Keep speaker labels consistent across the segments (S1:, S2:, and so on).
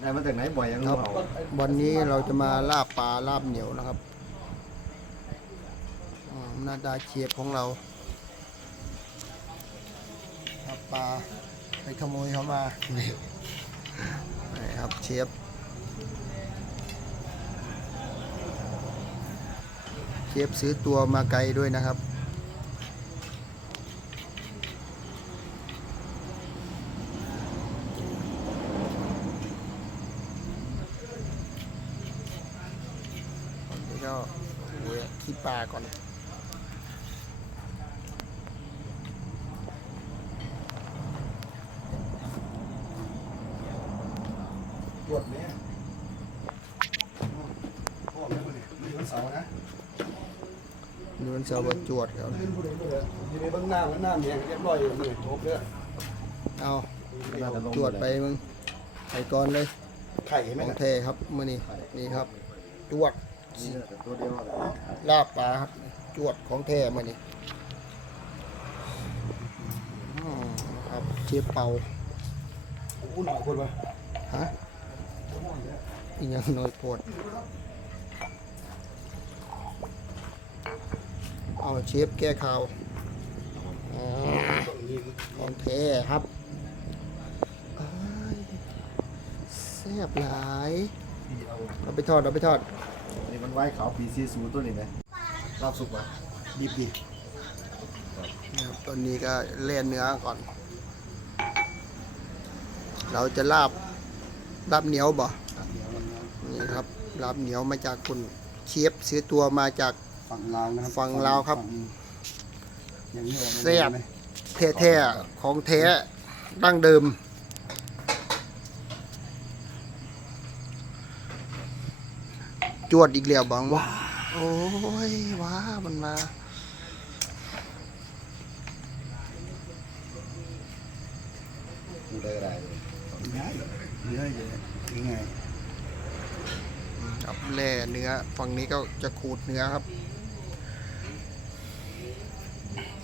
S1: ได้มาจากไหนบ่อยยัง
S2: ครับ
S1: เอา
S2: วันนี้เราจะมาลาบปลาลาบเหนียวนะครับอ่าหน้าตาเชียบของเราลาบปลาไปขโมยเขามา นี่นี่ครับเชฟเชฟซื้อตัวมาไกลด้วยนะครับ ก่อนนี้ก็เวะขี้ ปลาก่อน
S1: ปวดไหมพ่อแม่คนนี้มีวันเสาร์นะ
S2: นวลสาวดจวดครับ
S1: ลื่นผู้ใดผู้ใดอยู่ในเบื้องหน้าเบื้องหน้าเมียเรียบร้อยอยู่เลยโทบเด้อ
S2: เอาจวดไปมึงไปก่อนเลย
S1: ไข่ไหม
S2: ของ
S1: นะ
S2: แท้ครับมื้อนี้นี่ครับจวด
S1: นี่ตัวเดียว
S2: ลาบปลาครับ จวดของแท้มื้อนี้อืมครับเชฟเป่า
S1: โอ้หน่อยคนวะ
S2: ฮะอีหยังน้อยโพดเอาเชฟแก้ข่าวอ่า
S1: ต้องมี
S2: ของแท้ครับเอ้ยแซ่บหลาย
S1: ปีเอา
S2: เอาไปทอด เอาไปทอด
S1: นี่ มันไว้ขาวปีซีซูตัวนี้ไหมรอบสุกวะดิบดิ
S2: นะครับตอนนี้ก็เล่นเนื้อก่อน เราจะลาบลาบเหนียวบ่
S1: เดี๋ยวมันนะ
S2: นี่ครับลาบเหนียวมาจากคุณเชฟซื้อตัวมาจาก
S1: ฝั่งลาวนะครับ
S2: ฝั่งลาวครับ
S1: อย่างนี้
S2: แซ่บแท้ๆของแท้ดั้งเดิม จวดอีกแล้วบังว้าโอ้ยว้ามันมา
S1: กูได้อะไรเลยง่ายเนื้อเยอะยังไง
S2: ครับแล่เนื้อฝั่งนี้ก็จะขูดเนื้อครับ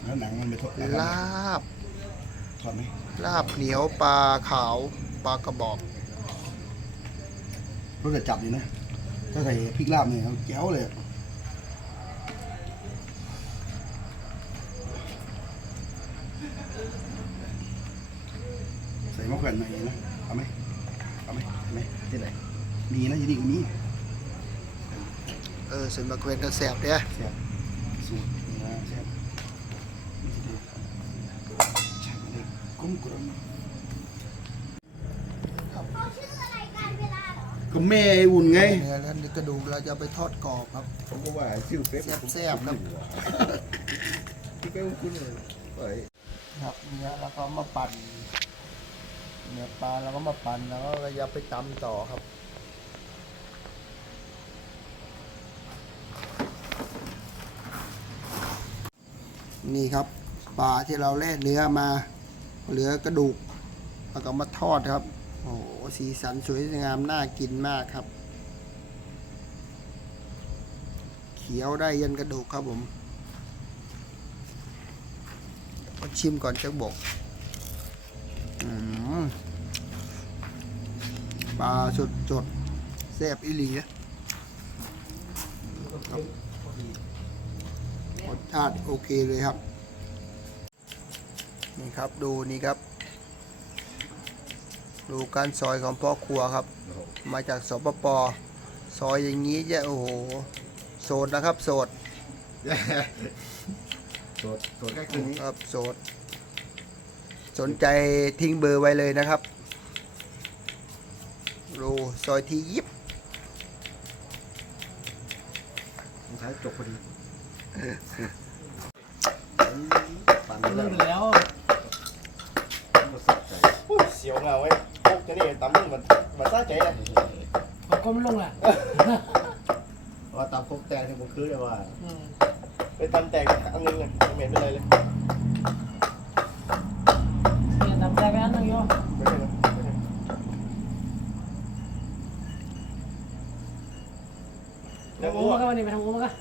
S1: แล้วหนังมันไปทอด
S2: ลาบ
S1: ทอดไหม
S2: ลาบเหนียวปลาขาวปลากระบอก
S1: รสจะจับดีนะ ถ้าใส่พริกลาบเนี่ยเขาแจ๋วเลยอะใส่มะแขวนหน่อยนะเอาไหมเอาไหมเอาไหมที่ไหนมีนะอยู่นี่ก็มี
S2: เออส่วนมะเขือก็แสบเนี่ย
S1: แซ่บสูตรนี่นะแซ่บนี่สิเดียวใช่ไม่ได้กุ้งกระม ก็แม่อุ่นไง
S2: เนื้อแล้วนี่กระดูกเราจะเอาไปทอดกรอบครับ
S1: ผมก็ว่าชื่อเฟซ
S2: แซ่บๆครับ
S1: ที่แกคุ้นเลยเอ้ย
S2: ครับเนื้อแล้วก็มาปั่นเนื้อปลาแล้วก็มาปั่นแล้วก็เราจะไปตำต่อครับ นี่ครับปลาที่เราแล่เนื้อมา เหลือกระดูกแล้วก็มาทอดครับ โอ้โหสีสันสวยงามน่ากินมากครับ เขียวได้ยันกระดูกครับผมชิมก่อนจะบอกอปลาสดสดๆแซ่บอีหลีรสชาติโอเคเลยครับ นี่ครับดูนี่ครับ ดูการซอยของพ่อครัวครับ มาจากสปปซอยอย่างนี้จะโอ้โหโสดนะครับโสด
S1: สดสดแค่คืนนี้
S2: ครับโสด สนใจทิ้งเบอร์ไว้เลยนะครับดูซอยที่ยิบ
S1: ใช้จบพอดีปั่น
S3: ลื
S1: แล้ว
S3: มแล้ว
S1: มันสับใจ
S4: เสียวเงาไว้พวก จะนี่ตำมึงมันมันซ่าใจอะ
S3: เขาก้มลงอะ
S1: ว่าตามพวกแตงที่ผมคือเลยว่า
S3: อืม
S4: ไปตำแตกอันนึงอะไม่เห็นเป็นไรเลย
S3: เนี่ยทำใจไปอันนึงโย
S4: ไม่ใช่นะไม่ใช่
S3: ไปทำอุ้มมากันวันนี้ไปทำอุ้มมากัน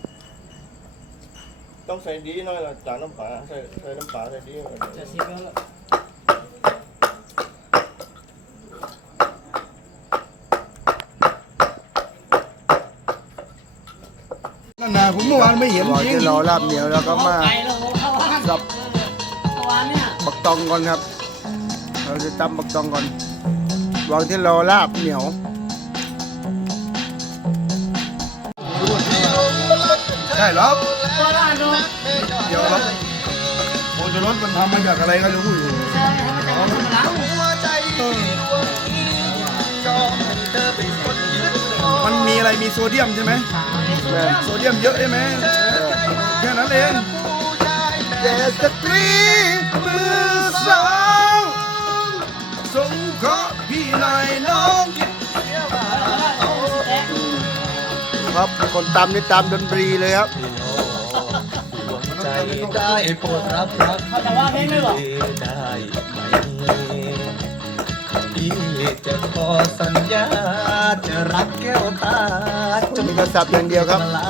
S4: ต้องใส่ดีหน่อยละจานน้ำปลาใส่ใส่น้ำปลาใส่ดีหน่อย
S3: จะซีไปแล้ว
S1: ผมเมื่อวานไม่เห็น
S2: ก่อน
S1: จริ
S2: ที่
S1: ง
S2: เราลาบเหนียวแล้วก็มา
S3: ไก่เราเข้าบ้าน
S2: สับ
S3: เข้าบ้านเนี่ย
S2: บักตองก่อนครับ เราจะตำบักตองก่อนวางที่เราลาบเหนียว
S1: ใช่แล้ว
S3: ตัวละดู
S1: เดี๋ยวเราโอ้จะรถมันทำมาจากอะไรก็รู้อยู่
S3: มี
S1: อะไรมีโซเดียมใช่ไหม
S2: แม่น
S1: โซเดียมเยอะใช่ไหมแค่นั้นเอง
S2: แต่สตรีมือสอง
S1: สงเคราะห์พี่นายน้อง
S2: ครับคนตำนี่ตำดนตรีเลยครับ
S5: ใจได้โปรดรับรัก
S3: เขาจะว่าเพลงไม่บอก
S5: ได้ไหมพี่ จะขอสัญญาจะรักแก้วตาจน
S2: นี่ก็สับอย่างเดียวครับ
S5: ลา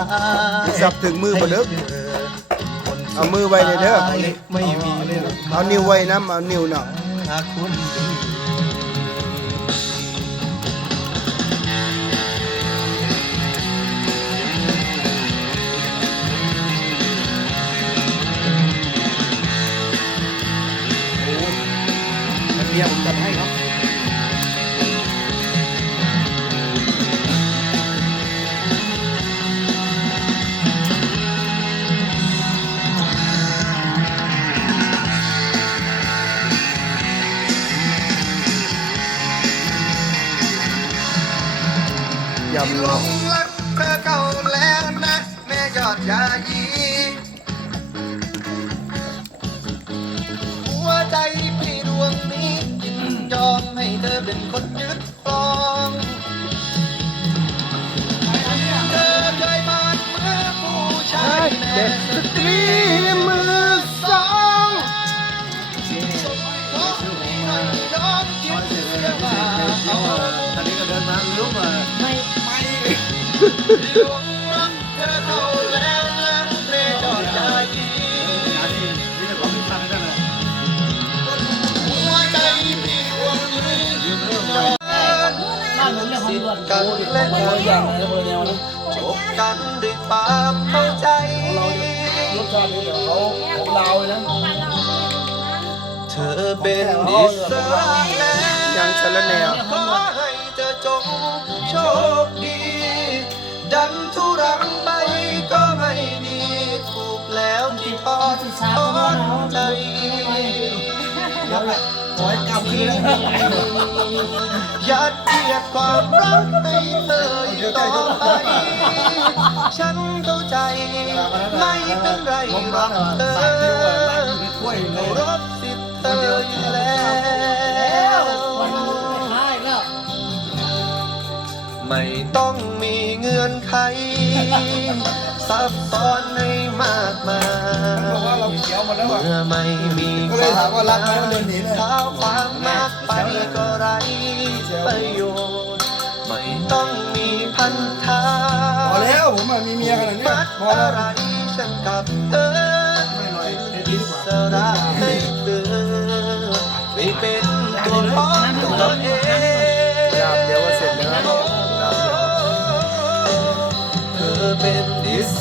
S2: สับถึงมือบ่เด้อเอามือไว้เลยเด้อ
S5: ไม่มี
S2: เอานิ้วไว้น้ำเอานิ้วเนาะ
S5: หากคุณดี
S1: เมียผมจัดให้ครับ
S2: ยำเนาะ
S5: รักเธอเก่าแล้วนะแม่ยอดยายีหัวใจพี่ดวงนี้ยินยอมให้เธอเป็นคนยึดครองเธอเคยมาเมื่อผู้ชายแม่
S2: สตรี
S1: น
S5: แห
S1: ละ
S5: หัวใจพี่ดวงนี้ยินยอม
S3: บ้านผมเรียกของด่วน
S5: กันและ
S3: มัน
S5: เธ
S3: เรา
S5: อ
S3: อย่างไรเลยแนวนี้
S5: จบกันด้วยความเข้าใจ
S1: รสชาตินี่เดี๋ยวเขาของเราเลยนะ
S5: เธอเป็นอิสระแล้ว
S2: ยังสารแนว
S5: ขอให้กำ
S1: คืน
S5: ยัดเยียดความรักให้เธออยู่ต่อไป ฉันเข้าใจ ไม่เป็นไรหรอกเธอ
S1: ถ้วยเล
S5: เคายรพสิทธิ์เธออยู่แล้
S3: แล้ว
S5: ว
S3: วันนี้ไม่ค้าอีกแล้ว
S5: ไม่ต้องมีเงื่อนไข ซับซ้อนให้มากมาย
S1: บอกว่าเราเขียวหมดแล้วอะ
S5: เมื่อไม่มี
S1: ก็เลยถามว่ารักไหมมันเดินหนีเลย
S5: เท้าความมากไปก็ไรประโยชน์ ไม่ต้องมีพันธะ
S1: พอแล้วผมอะมีเมียขนาดนี้
S5: มัด
S1: พอ
S5: อะ
S1: แล้ว
S5: ไรฉันกับเธอ
S1: ไม่หน่อยเดี๋ยวดี
S5: อิ
S1: ดีกว่า
S5: สระให้เธอไม่เป็น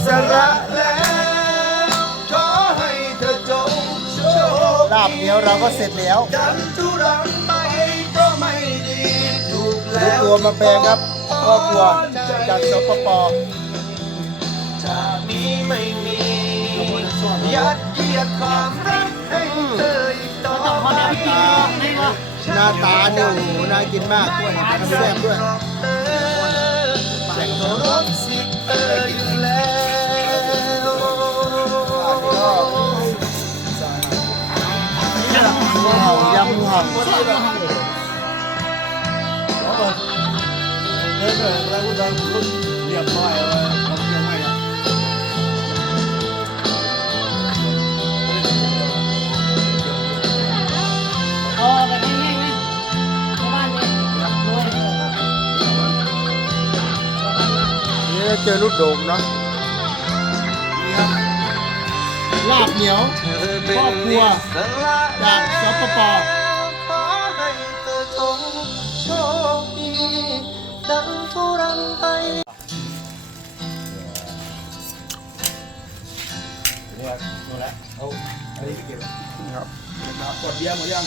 S2: สระ
S5: แล้ว ขอให้เธอจงโชค
S2: ลาบเหนียวเราก็เสร็จแล้ว
S5: ดันทุรังไปก็ไม่ดีถูก
S2: ดู
S5: แล้ว
S2: ตัวมาแปลงครับครอบครัวจากสปป
S5: จากนี้ไม่มียัดเยียดความรักให้เธออีกต่อ
S3: ต้องขอ
S5: ไป
S3: แนวกินนี่ก็
S2: หน้าตาเนี่ยโอ้โหน่ากินมากแซ่บด้วย
S5: ฉันเคารพสิทธิ์เธออยู่แล้ว
S1: นเลยแล้วก็เดินรุ่นเรียบร้อยเลยทำยังไงอ่ะ
S3: เอาแบบแห้งๆไหมชาวบ้านเนี่ยรวย
S2: นี่เราเจอลูกโด่งเนาะลาบเหนียว
S5: เธอเป็น
S2: ครอบครัว
S5: อิสระ
S2: จากสป
S5: ป
S1: นี่ครับนู่นแหละเอาอันนี้ไปเก็บ
S2: นี่ครับ
S1: กดเบียร์หมดยัง